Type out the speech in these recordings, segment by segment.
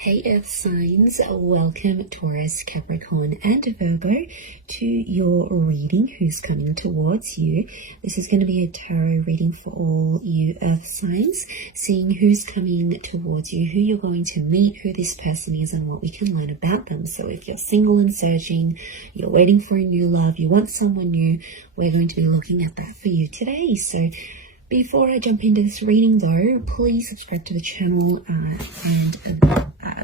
Hey Earth signs, welcome Taurus, Capricorn and Virgo to your reading, who's coming towards you. This is going to be a tarot reading for all you Earth signs, seeing who's coming towards you, who you're going to meet, who this person is and what we can learn about them. So if you're single and searching, you're waiting for a new love, you want someone new, we're going to be looking at that for you today. So before I jump into this reading though, please subscribe to the channel and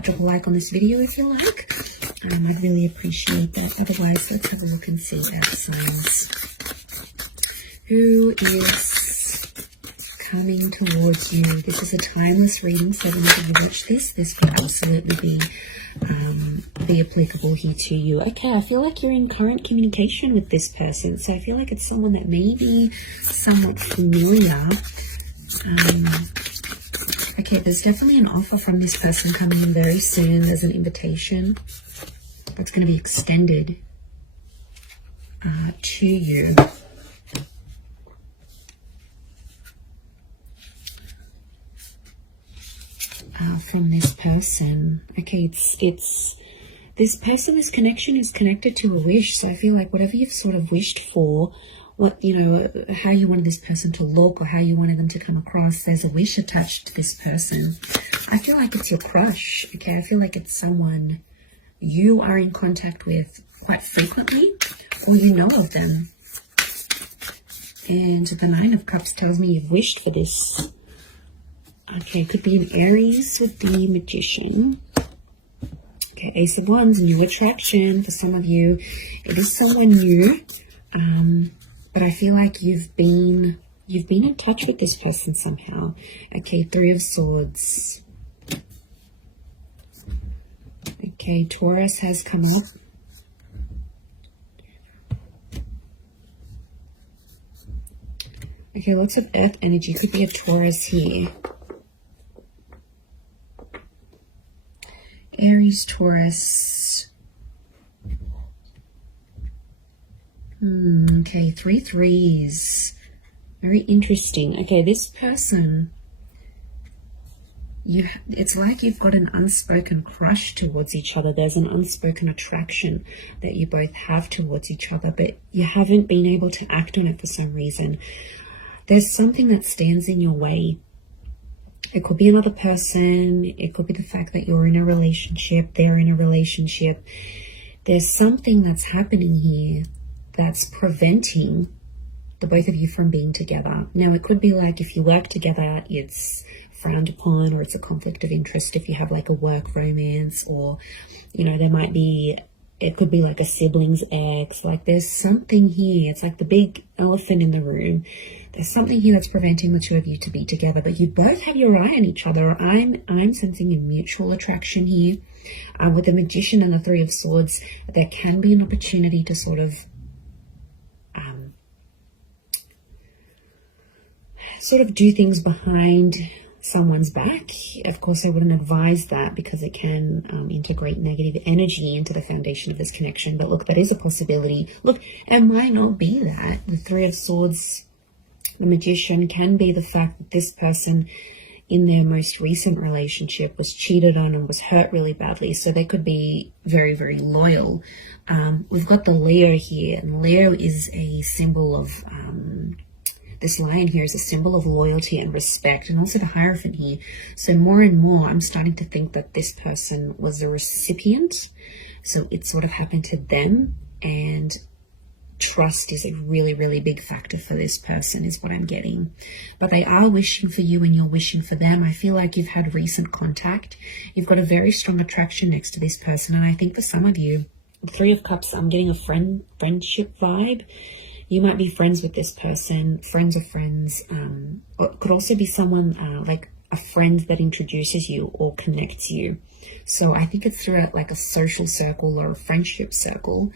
drop a like on this video if you like. I'd really appreciate that. Otherwise, let's have a look and see Earth signs. Who is coming towards you? This is a timeless reading, so whenever you watch this will absolutely be applicable here to you. Okay, I feel like you're in current communication with this person, so I feel like it's someone that may be somewhat familiar. Okay, there's definitely an offer from this person coming in very soon. There's an invitation that's going to be extended to you. From this person. Okay, it's this person, this connection is connected to a wish. So I feel like whatever you've sort of wished for, what, you know, how you wanted this person to look or how you wanted them to come across, there's a wish attached to this person. I feel like it's your crush. Okay, I feel like it's someone you are in contact with quite frequently, or you know of them. And the Nine of Cups tells me you've wished for this. Okay, it could be an Aries with the Magician. Okay, Ace of Wands, new attraction for some of you. It is someone new, but I feel like you've been in touch with this person somehow. Okay, Three of Swords. Okay, Taurus has come up. Okay, lots of Earth energy. Could be a Taurus here. Aries, Taurus. Okay, 3 threes. Very interesting. Okay, this person, it's like you've got an unspoken crush towards each other. There's an unspoken attraction that you both have towards each other, but you haven't been able to act on it for some reason. There's something that stands in your way. It could be another person. It could be the fact that you're in a relationship, they're in a relationship. There's something that's happening here that's preventing the both of you from being together. Now, it could be like if you work together, it's frowned upon, or it's a conflict of interest if you have like a work romance, or, you know, there might be, it could be like a sibling's ex. Like there's something here. It's like the big elephant in the room. There's something here that's preventing the two of you to be together, but you both have your eye on each other. I'm sensing a mutual attraction here. With the Magician and the Three of Swords, there can be an opportunity to sort of do things behind someone's back. Of course, I wouldn't advise that because it can integrate negative energy into the foundation of this connection. But look, that is a possibility. Look, it might not be that. The Three of Swords, the Magician, can be the fact that this person in their most recent relationship was cheated on and was hurt really badly. So they could be very, very loyal. We've got the Leo here, and Leo is a symbol of, this lion here is a symbol of loyalty and respect, and also the Hierophant here. So more and more, I'm starting to think that this person was a recipient. So it sort of happened to them, and trust is a really, really big factor for this person is what I'm getting. But they are wishing for you and you're wishing for them. I feel like you've had recent contact. You've got a very strong attraction next to this person. And I think for some of you, the Three of Cups, I'm getting a friendship vibe. You might be friends with this person, friends of friends. Or it could also be someone like a friend that introduces you or connects you. So I think it's throughout like a social circle or a friendship circle.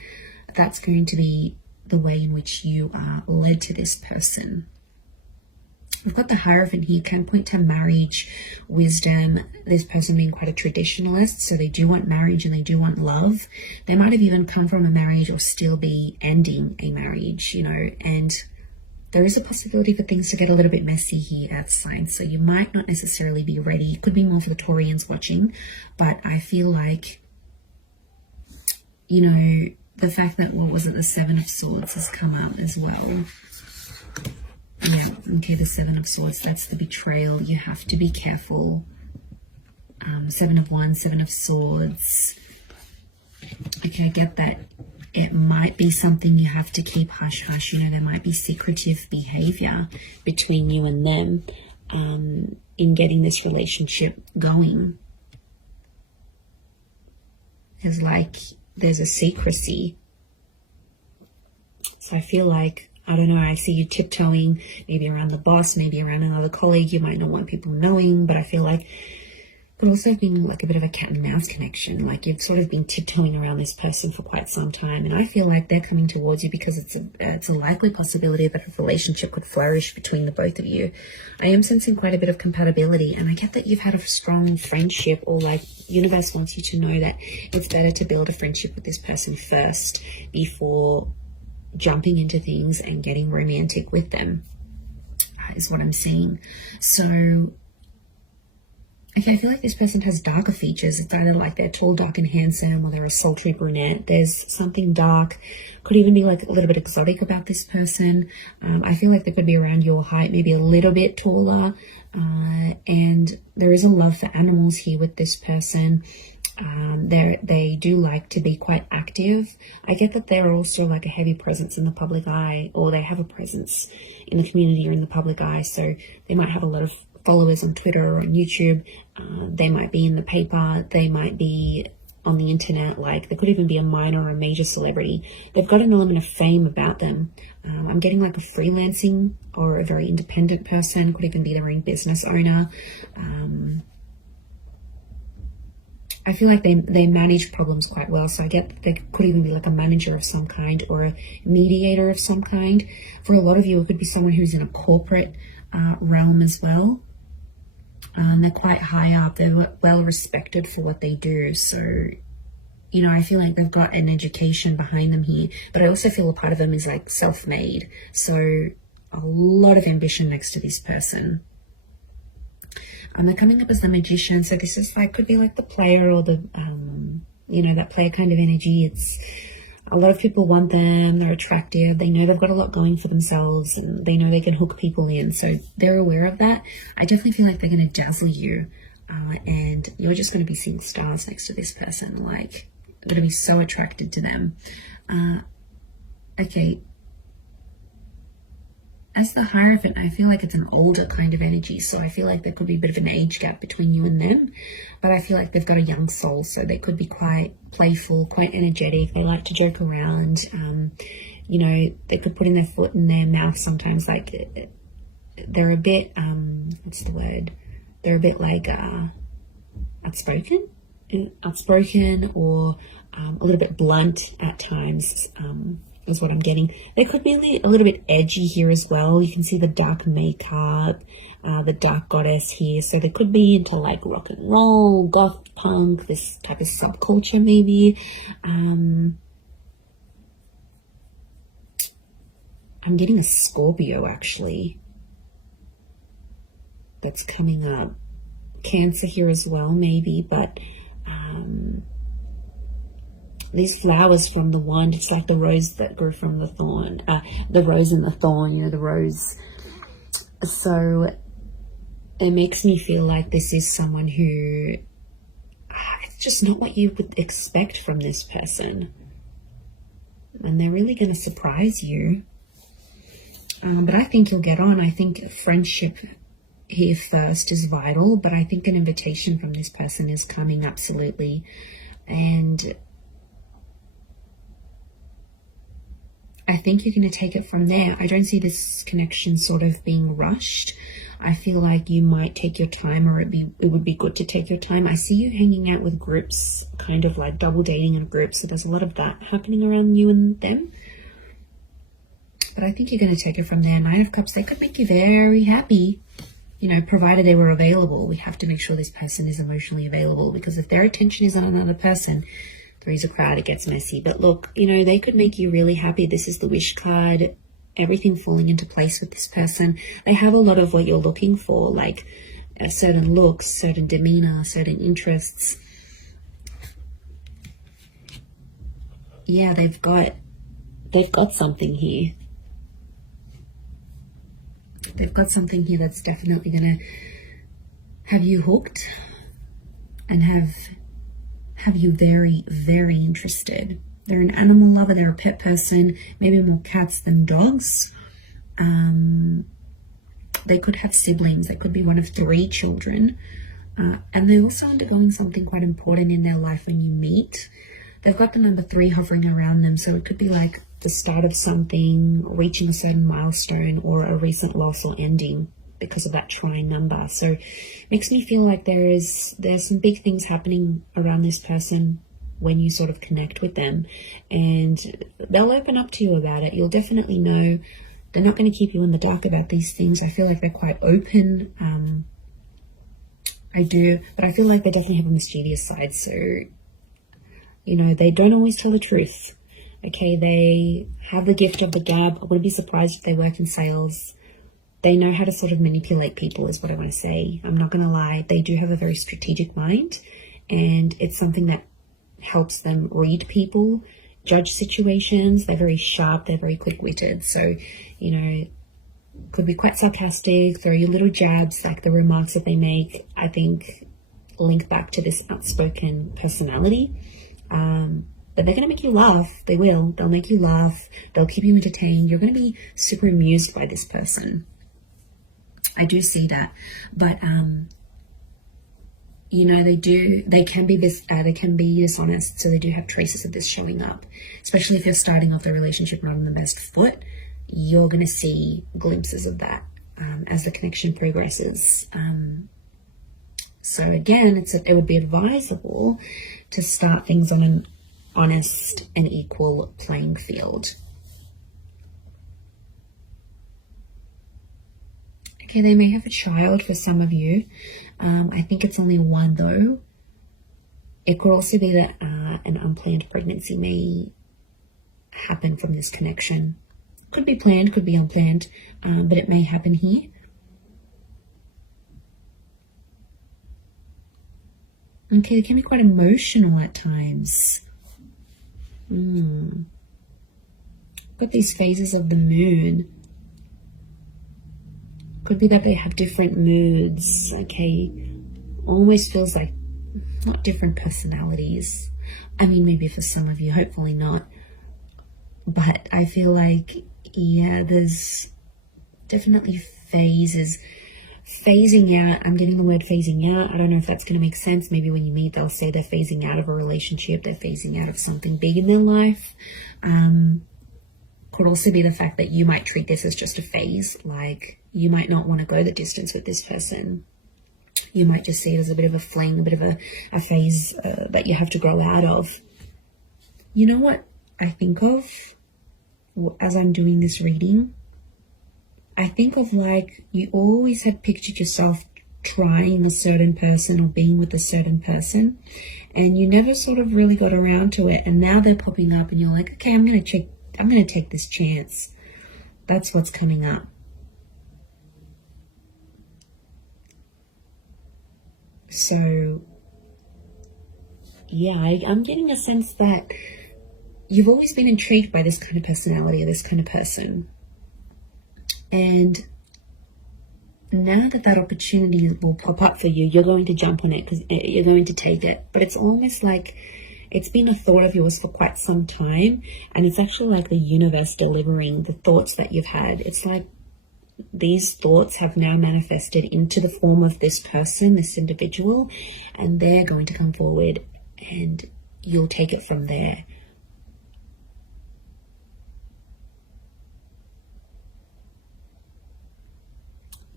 That's going to be the way in which you are led to this person. We've got the Hierophant here, can point to marriage, wisdom, this person being quite a traditionalist, so they do want marriage and they do want love. They might have even come from a marriage or still be ending a marriage, you know, and there is a possibility for things to get a little bit messy here, Earth signs. So you might not necessarily be ready. It could be more for the Taurians watching, but I feel like, you know, the fact that, what was it, the Seven of Swords has come up as well. Yeah, okay, the Seven of Swords, that's the betrayal. You have to be careful. Seven of Wands, Seven of Swords. Okay, I get that it might be something you have to keep hush-hush. You know, there might be secretive behavior between you and them in getting this relationship going. There's a secrecy. So I feel like, I don't know, I see you tiptoeing, maybe around the boss, maybe around another colleague. You might not want people knowing, but I feel like it could also have been like a bit of a cat and mouse connection. Like you've sort of been tiptoeing around this person for quite some time. And I feel like they're coming towards you because it's a likely possibility that a relationship could flourish between the both of you. I am sensing quite a bit of compatibility. And I get that you've had a strong friendship, or like universe wants you to know that it's better to build a friendship with this person first before jumping into things and getting romantic with them, is what I'm seeing. So okay, I feel like this person has darker features. It's either like they're tall, dark, and handsome, or they're a sultry brunette. There's something dark, could even be like a little bit exotic about this person. I feel like they could be around your height, maybe a little bit taller. And there is a love for animals here with this person. They do like to be quite active. I get that they're also like a heavy presence in the public eye, or they have a presence in the community or in the public eye. So they might have a lot of followers on Twitter or on YouTube. They might be in the paper. They might be on the internet. Like, there could even be a minor or a major celebrity. They've got an element of fame about them. I'm getting like a freelancing or a very independent person. Could even be their own business owner. I feel like they manage problems quite well. So I get that they could even be like a manager of some kind or a mediator of some kind. For a lot of you, it could be someone who's in a corporate realm as well. They're quite high up. They're well respected for what they do. So, you know, I feel like they've got an education behind them here. But I also feel a part of them is like self-made. So a lot of ambition next to this person. They're coming up as the Magician. So this is like, could be like the player or the, you know, that player kind of energy. It's a lot of people want them. They're attractive. They know they've got a lot going for themselves, and they know they can hook people in. So they're aware of that. I definitely feel like they're going to dazzle you. And you're just going to be seeing stars next to this person. Like, you're going to be so attracted to them. Okay. As the Hierophant, I feel like it's an older kind of energy. So I feel like there could be a bit of an age gap between you and them. But I feel like they've got a young soul. So they could be quite playful, quite energetic. They like to joke around. You know, they could put in their foot in their mouth sometimes. Like, they're a bit, what's the word? They're a bit like outspoken or a little bit blunt at times. Is what I'm getting. They could be a little bit edgy here as well. You can see the dark makeup, the dark goddess here. So they could be into like rock and roll, goth punk, this type of subculture maybe. I'm getting a Scorpio actually that's coming up. Cancer here as well maybe, but these flowers from the wand, it's like the rose that grew from the thorn, the rose and the thorn, you know, the rose. So it makes me feel like this is someone who, it's just not what you would expect from this person. And they're really going to surprise you. But I think you'll get on. I think friendship here first is vital, but I think an invitation from this person is coming, absolutely. And I think you're going to take it from there. I don't see this connection sort of being rushed. I feel like you might take your time, or it would be good to take your time. I see you hanging out with groups, kind of like double dating in groups. So there's a lot of that happening around you and them. But I think you're going to take it from there. Nine of Cups, they could make you very happy, you know, provided they were available. We have to make sure this person is emotionally available, because if their attention is on another person, Three's a crowd, it gets messy. But look, you know, they could make you really happy. This is the Wish card, everything falling into place with this person. They have a lot of what you're looking for, like certain looks, certain demeanor, certain interests. Yeah, they've got something here. They've got something here that's definitely going to have you hooked and have you very, very interested. They're an animal lover, they're a pet person, maybe more cats than dogs. They could have siblings, they could be one of 3 children. And they're also undergoing something quite important in their life when you meet. They've got the number 3 hovering around them, so it could be like the start of something, reaching a certain milestone, or a recent loss or ending because of that trine number. So it makes me feel like there's some big things happening around this person when you sort of connect with them, and they'll open up to you about it. You'll definitely know. They're not going to keep you in the dark about these things. I feel like they're quite open. I do, but I feel like they definitely have a mischievous side. So, you know, they don't always tell the truth. Okay, they have the gift of the gab. I wouldn't be surprised if they work in sales. They know how to sort of manipulate people, is what I want to say. I'm not going to lie. They do have a very strategic mind, and it's something that helps them read people, judge situations. They're very sharp. They're very quick-witted. So, you know, could be quite sarcastic, throw you little jabs, like the remarks that they make, I think, link back to this outspoken personality. But they're going to make you laugh. They will. They'll make you laugh. They'll keep you entertained. You're going to be super amused by this person. I do see that. But, you know, they can be dishonest. So they do have traces of this showing up, especially if you're starting off the relationship not on the best foot. You're going to see glimpses of that as the connection progresses. So again, it would be advisable to start things on an honest and equal playing field. Okay, they may have a child for some of you. I think it's only 1 though. It could also be that an unplanned pregnancy may happen from this connection. Could be planned, could be unplanned, but it may happen here. Okay, it can be quite emotional at times. Got these phases of the moon. Could be that they have different moods, okay? Almost feels like not different personalities. I mean, maybe for some of you, hopefully not. But I feel like, yeah, there's definitely phases. Phasing out, I'm getting the word phasing out. I don't know if that's going to make sense. Maybe when you meet, they'll say they're phasing out of a relationship. They're phasing out of something big in their life. Could also be the fact that you might treat this as just a phase. Like, you might not want to go the distance with this person. You might just see it as a bit of a fling, a bit of a phase that you have to grow out of. You know what I think of as I'm doing this reading? I think of like you always had pictured yourself trying a certain person or being with a certain person, and you never sort of really got around to it, and now they're popping up and you're like, okay, I'm going to take this chance. That's what's coming up. So yeah, I'm getting a sense that you've always been intrigued by this kind of personality or this kind of person. And now that opportunity will pop up for you, you're going to jump on it because you're going to take it. But it's almost like it's been a thought of yours for quite some time. And it's actually like the universe delivering the thoughts that you've had. It's like these thoughts have now manifested into the form of this person, this individual, and they're going to come forward and you'll take it from there.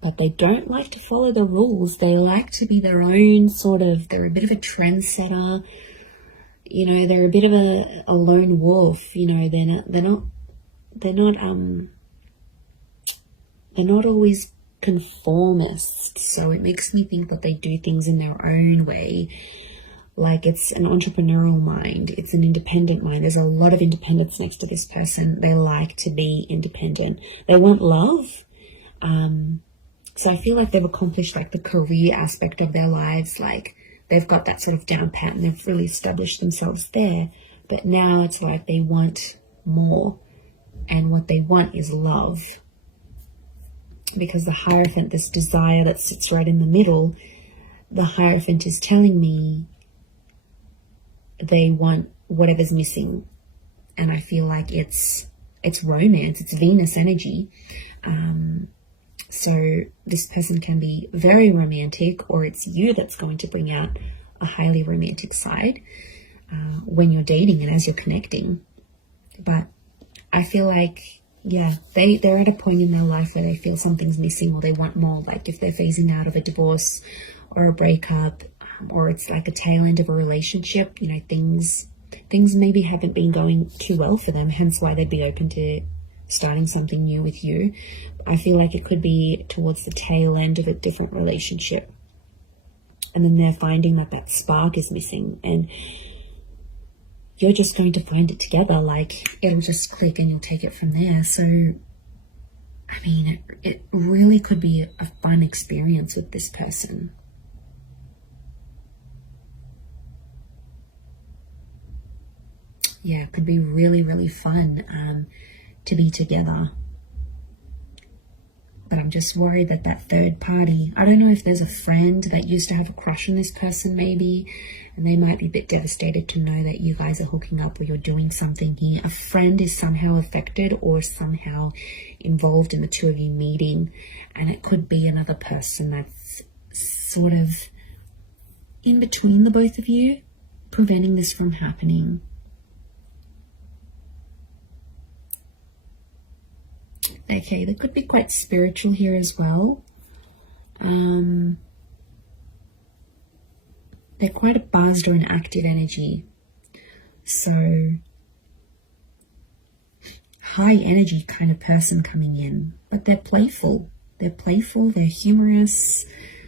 But they don't like to follow the rules. They like to be their own sort of, they're a bit of a trendsetter. You know, they're a bit of a lone wolf. You know, they're not always conformist. So it makes me think that they do things in their own way. Like it's an entrepreneurial mind. It's an independent mind. There's a lot of independence next to this person. They like to be independent. They want love. So I feel like they've accomplished like the career aspect of their lives. Like they've got that sort of down pat and they've really established themselves there. But now it's like they want more. And what they want is love. Because the Hierophant, this desire that sits right in the middle, the Hierophant is telling me they want whatever's missing. And I feel like it's romance, it's Venus energy. So this person can be very romantic, or it's you that's going to bring out a highly romantic side when you're dating and as you're connecting. But I feel like, yeah, they're at a point in their life where they feel something's missing or they want more. Like if they're phasing out of a divorce or a breakup, or it's like a tail end of a relationship, you know, things maybe haven't been going too well for them, hence why they'd be open to starting something new with you. I feel like it could be towards the tail end of a different relationship. And then they're finding that spark is missing, and you're just going to find it together. Like it'll just click and you'll take it from there. So, I mean, it really could be a fun experience with this person. Yeah, it could be really, really fun to be together. But I'm just worried that third party, I don't know if there's a friend that used to have a crush on this person maybe, and they might be a bit devastated to know that you guys are hooking up or you're doing something here. A friend is somehow affected or somehow involved in the two of you meeting, and it could be another person that's sort of in between the both of you, preventing this from happening. Okay, they could be quite spiritual here as well. They're quite a buzzed or an active energy. So, high energy kind of person coming in. But they're playful. They're humorous.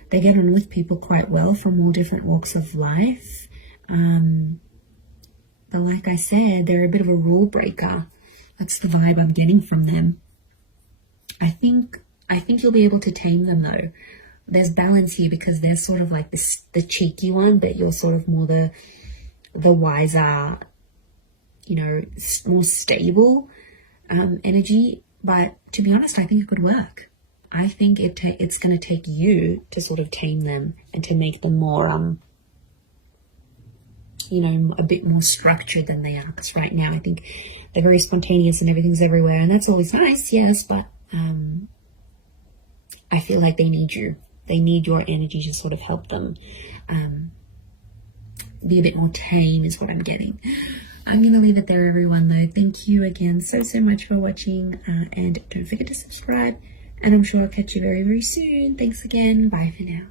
They get on with people quite well from all different walks of life. But like I said, they're a bit of a rule breaker. That's the vibe I'm getting from them. I think you'll be able to tame them though. There's balance here because they're sort of like the cheeky one, but you're sort of more the wiser, you know, more stable energy. But to be honest, I think it could work. I think it's going to take you to sort of tame them and to make them more, you know, a bit more structured than they are. Because right now I think they're very spontaneous and everything's everywhere, and that's always nice, yes, but I feel like they need you. They need your energy to sort of help them be a bit more tame is what I'm getting. I'm going to leave it there, everyone, though. Thank you again so much for watching, and don't forget to subscribe, and I'm sure I'll catch you very, very soon. Thanks again. Bye for now.